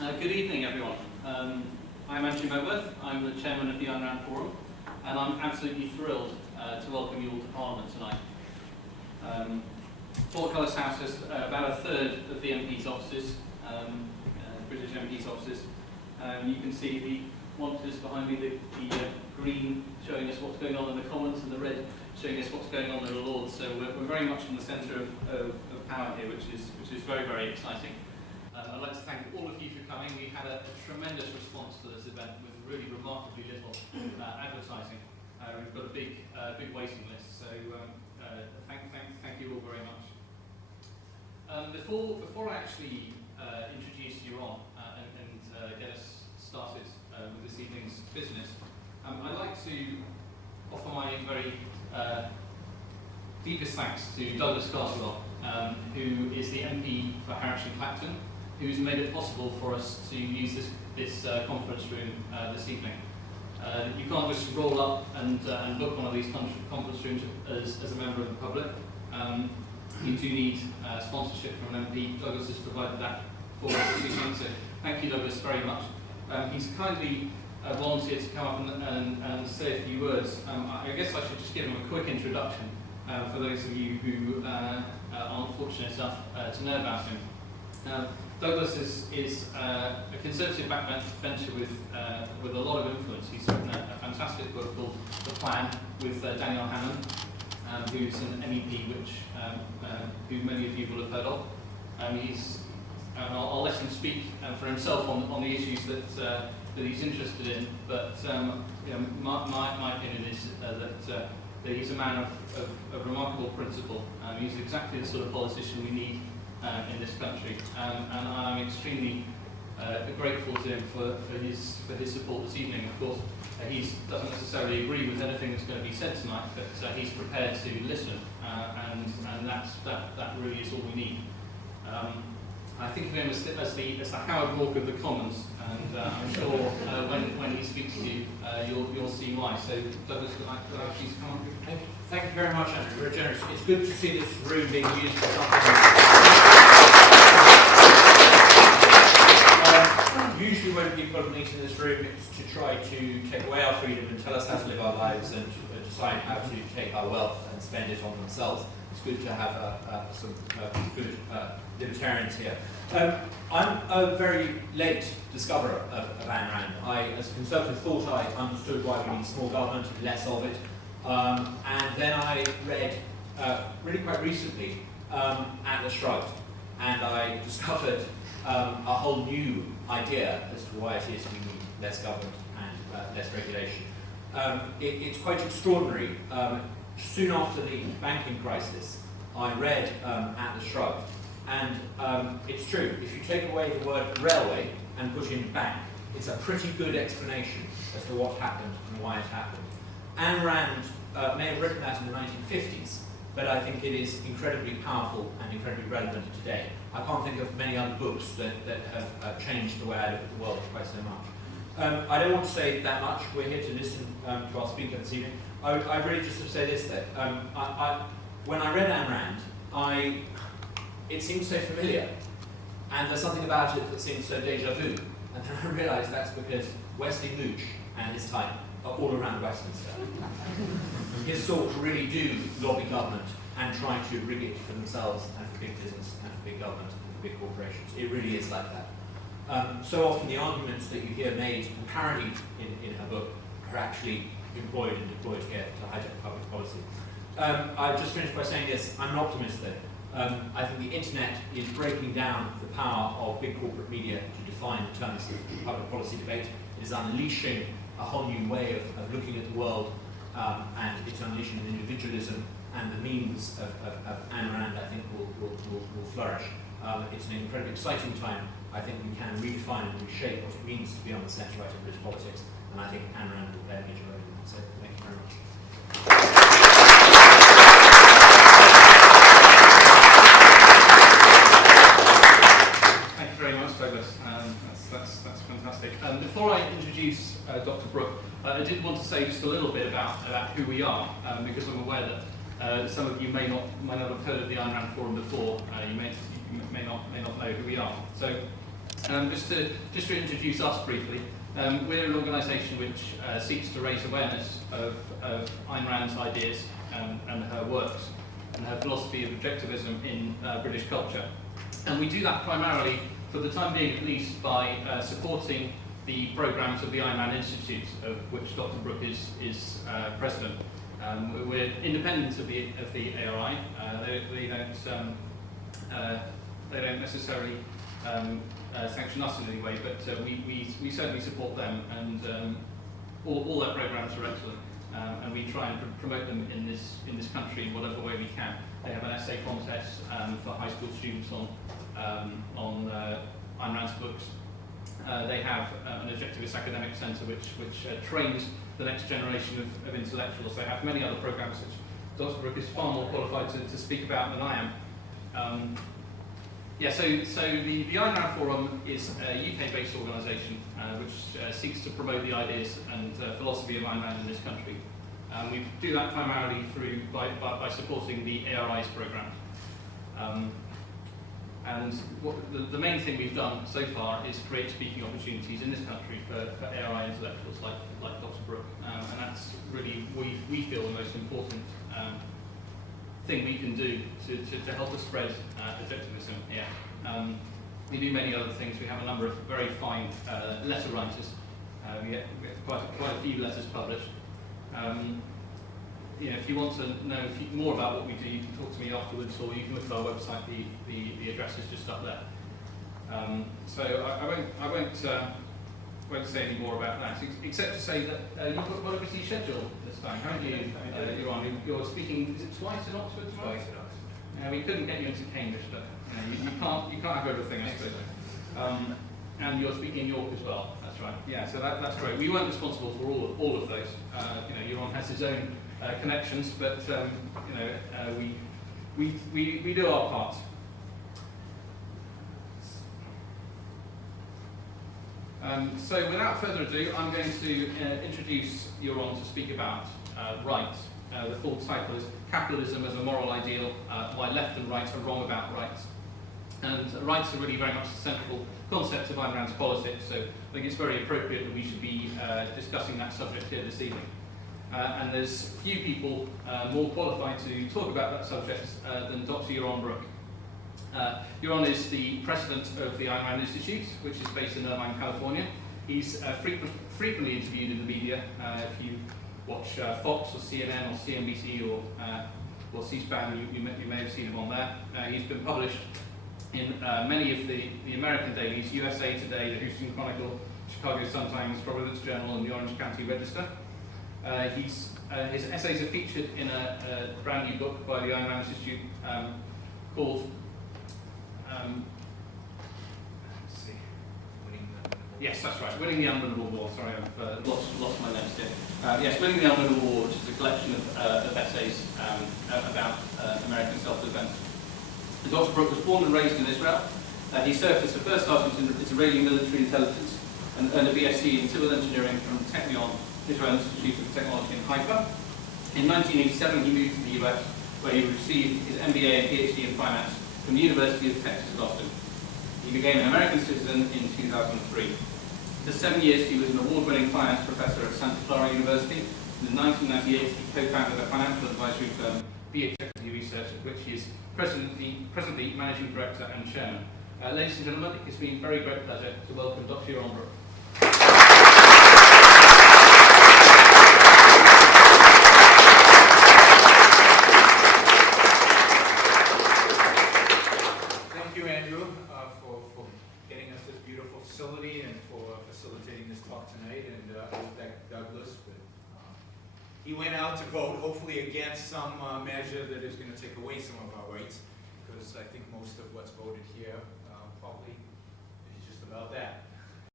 Good evening, everyone. I'm Andrew Medworth. I'm the chairman of the Ayn Rand Forum, and I'm absolutely thrilled to welcome you all to Parliament tonight. Portcullis House has about a third of the MP's offices, British MP's offices. You can see the monitors behind me, the green showing us what's going on in the Commons, and the red showing us what's going on in the Lords. So we're very much in the centre of power here, which is very, very exciting. I'd like to thank all of you for coming. We had a tremendous response to this event with really remarkably little advertising. We've got a big waiting list, so thank you all very much. Before I actually introduce you on and get us started with this evening's business, I'd like to offer my very deepest thanks to Douglas Castwell, who is the MP for Harwich and Clapton, who's made it possible for us to use this conference room this evening. You can't just roll up and book one of these conference rooms as a member of the public. You do need sponsorship from an MP. Douglas has provided that for us this evening, so thank you, Douglas, very much. He's kindly volunteered to come up and say a few words. I guess I should just give him a quick introduction for those of you who aren't fortunate enough to know about him. Douglas is a conservative backbencher with a lot of influence. He's written a fantastic book called The Plan with Daniel Hammond, who's an MEP, who many of you will have heard of. I'll let him speak for himself on the issues that he's interested in. But my opinion is that he's a man of remarkable principle. He's exactly the sort of politician we need in this country, and I'm extremely grateful to him for his support this evening. Of course, he doesn't necessarily agree with anything that's going to be said tonight, but he's prepared to listen, and that really is all we need. I think of him as the Howard Walk of the Commons, and I'm sure when he speaks to you, you'll see why. So, Douglas, could I please come on? Thank you very much, Andrew. Very generous. It's good to see this room being used for something. Usually when people meet in this room, it's to try to take away our freedom and tell us how to live our lives and to decide how to take our wealth and spend it on themselves. It's good to have some good libertarians here. I'm a very late discoverer of Ayn Rand. I, as a conservative, thought I understood why we need small government, less of it. And then I read, really quite recently, Atlas Shrugged, and I discovered a whole new idea as to why it is we need less government and less regulation. It's quite extraordinary. Soon after the banking crisis, I read Atlas Shrugged, and it's true. If you take away the word railway and put in bank, it's a pretty good explanation as to what happened and why it happened. Ayn Rand may have written that in the 1950s, but I think it is incredibly powerful and incredibly relevant today. I can't think of many other books that have changed the way I look at the world quite so much. I don't want to say that much. We're here to listen to our speaker this evening. I really just to say this, that when I read Ayn Rand, it seemed so familiar, and there's something about it that seems so déjà vu. And then I realised that's because Wesley Mooch and his type are all around Westminster. His sort really do lobby government and try to rig it for themselves and for big business and for big government and for big corporations. It really is like that. So often the arguments that you hear made and parodied in her book are actually employed and deployed here to hijack public policy. I just finished by saying this. I'm an optimist though. I think the internet is breaking down the power of big corporate media to define the terms of public policy debate. It is unleashing a whole new way of looking at the world, and it's unleashing an individualism, and the means of Ayn Rand, I think, will flourish. It's an incredibly exciting time. I think we can redefine and reshape what it means to be on the centre right of British politics, and I think Ayn Rand will play a major role in that. So thank you very much. Thank you very much, Douglas. That's fantastic. Before I introduce Dr. Brooke, I did want to say just a little bit about who we are, because I'm aware that some of you may not have heard of the Ayn Rand Forum before. You may not know who we are. So Just to introduce us briefly, we're an organisation which seeks to raise awareness of Ayn Rand's ideas and her works and her philosophy of objectivism in British culture. And we do that primarily, for the time being at least, by supporting the programmes of the Ayn Rand Institute, of which Dr. Brooke is president. We're independent of the ARI. They don't necessarily sanction us in any way, but we certainly support them, and all their programmes are excellent, and we try and promote them in this country in whatever way we can. They have an essay contest for high school students on Ayn Rand's books. They have an objectivist academic centre which trains the next generation of intellectuals. They have many other programmes which Dr. Brooke is far more qualified to speak about than I am. So the Ayn Rand Forum is a UK-based organisation which seeks to promote the ideas and philosophy of Ayn Rand in this country. We do that primarily by supporting the ARI's programme. And the main thing we've done so far is create speaking opportunities in this country for ARI intellectuals like Dr. Brooke, and that's really, we feel, the most important thing we can do to help us spread objectivism here. We do many other things. We have a number of very fine letter writers. We get quite a few letters published. If you want to know more about what we do, you can talk to me afterwards, or you can look at our website. The address is just up there. So I won't say any more about that, except to say that you've got quite a busy schedule this time, haven't you? You're speaking. Is it twice in Oxford tomorrow? Twice in Oxford. We couldn't get you into Cambridge, but you can't have everything, I suppose. And you're speaking in York as well. That's right. Yeah. So that's great. We weren't responsible for all of those. Euron has his own connections, but we do our part. So without further ado, I'm going to introduce Euron to speak about right. The full title is Capitalism as a Moral Ideal, Why Left and Right Are Wrong About Rights. And rights are really very much the central concept of Ayn Rand's politics, so I think it's very appropriate that we should be discussing that subject here this evening. And there's few people more qualified to talk about that subject than Dr. Euron Brooke. Euron is the president of the Ayn Rand Institute, which is based in Irvine, California. He's frequently interviewed in the media. If you watch Fox or CNN or CNBC or C-SPAN, you may have seen him on there. He's been published in many of the American dailies: USA Today, the Houston Chronicle, Chicago Sun-Times, Providence Journal, and the Orange County Register. His essays are featured in a brand new book by the Ayn Rand Institute called yes, that's right, Winning the Unwinnable War. Sorry, I've lost my notes here. Yes, Winning the Unwinnable War, which is a collection of essays about American self-defense. Dr. Brooke was born and raised in Israel. He served as the first sergeant in Israeli military intelligence and earned a BSc in civil engineering from Technion, Israel Institute of Technology in Haifa. In 1987, he moved to the US, where he received his MBA and PhD in finance from the University of Texas at Austin. He became an American citizen in 2003. For 7 years, he was an award-winning finance professor at Santa Clara University. In 1998, he co-founded a financial advisory firm, BH Equity Research, at which he is presently managing director and chairman. Ladies and gentlemen, it's been a very great pleasure to welcome Dr. Euron Brooke. Thank you, Andrew, for getting us this beautiful facility and for facilitating this talk tonight. And I was back to Douglas, but he went out to vote, hopefully against some measure that is going to take away some of our rights, because I think most of what's voted here probably is just about that.